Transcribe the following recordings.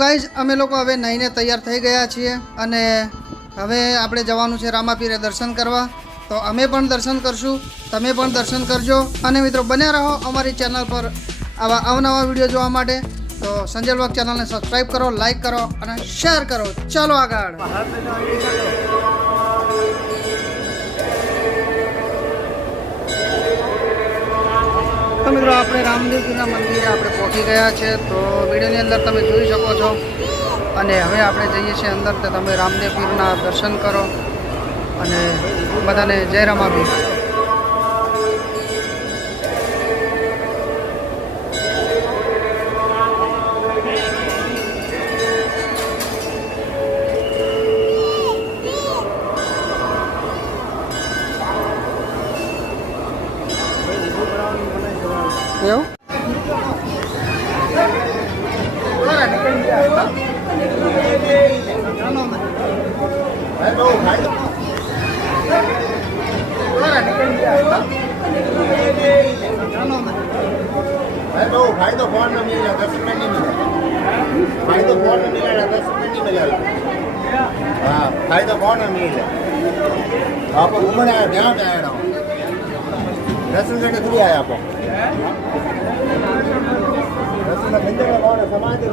ગાઈઝ અમે લોકો હવે નાહીને તૈયાર થઈ ગયા છીએ અને હવે આપણે જવાનું છે રામાપીરે દર્શન કરવા। તો અમે પણ દર્શન કરશું, તમે પણ દર્શન કરજો અને મિત્રો બન્યા રહો અમારી ચેનલ પર આવા અવનવા વિડીયો જોવા માટે। તો સંજય વ્લોગ ચેનલને સબસ્ક્રાઈબ કરો, લાઈક કરો અને શેર કરો। ચાલો આગળ। તો મિત્રો આપણે રામદેવપીરના મંદિરે આપણે પહોંચી ગયા છે। તો વિડીયોની અંદર તમે જોઈ શકો છો અને હવે આપણે જઈએ છીએ અંદર। તો તમે રામદેવપીરના દર્શન કરો અને બધાને જય રામાપીર। એવું भाई तो फोन में मिला 10 रुपये नहीं मिला। भाई तो फोन में मिला 10 रुपये नहीं मिला। हाँ भाई तो फोन में मिला। आप घूमने आया यहाँ पे आया 10 रुपये के थ्रू आया आप 10 रुपये मिलते हैं और समाज ये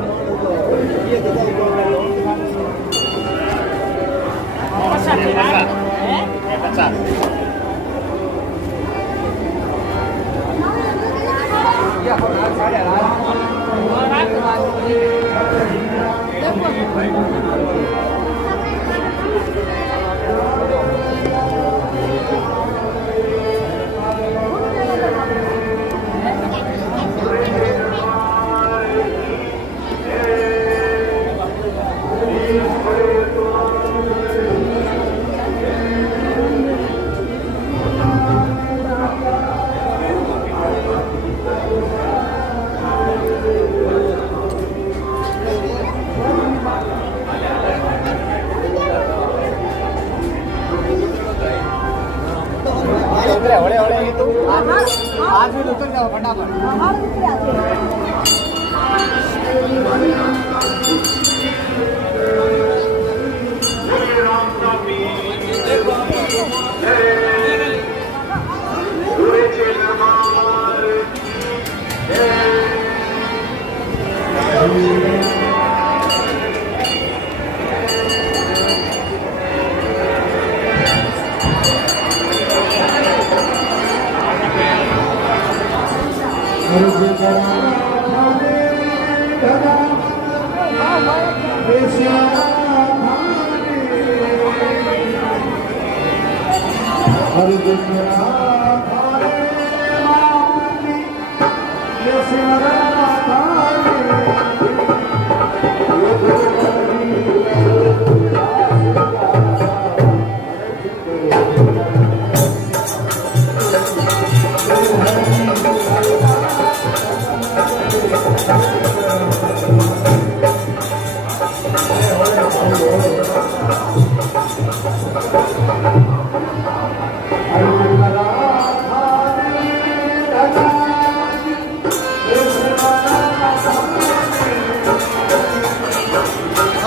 अच्छा आज भी उतर जाओ फटाफट।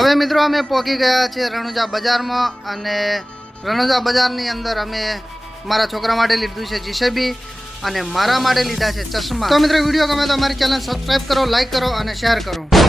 હવે મિત્રો અમે પહોંચી ગયા છે રણુજા બજારમાં અને રણુજા બજારની અંદર અમે મારા છોકરા માટે લીધું છે જીસીબી અને મારા માટે લીધા છે ચશ્મા। તો મિત્રો વિડીયો ગમે તો અમારી ચેનલ સબસ્ક્રાઈબ કરો, લાઈક કરો અને શેર કરો।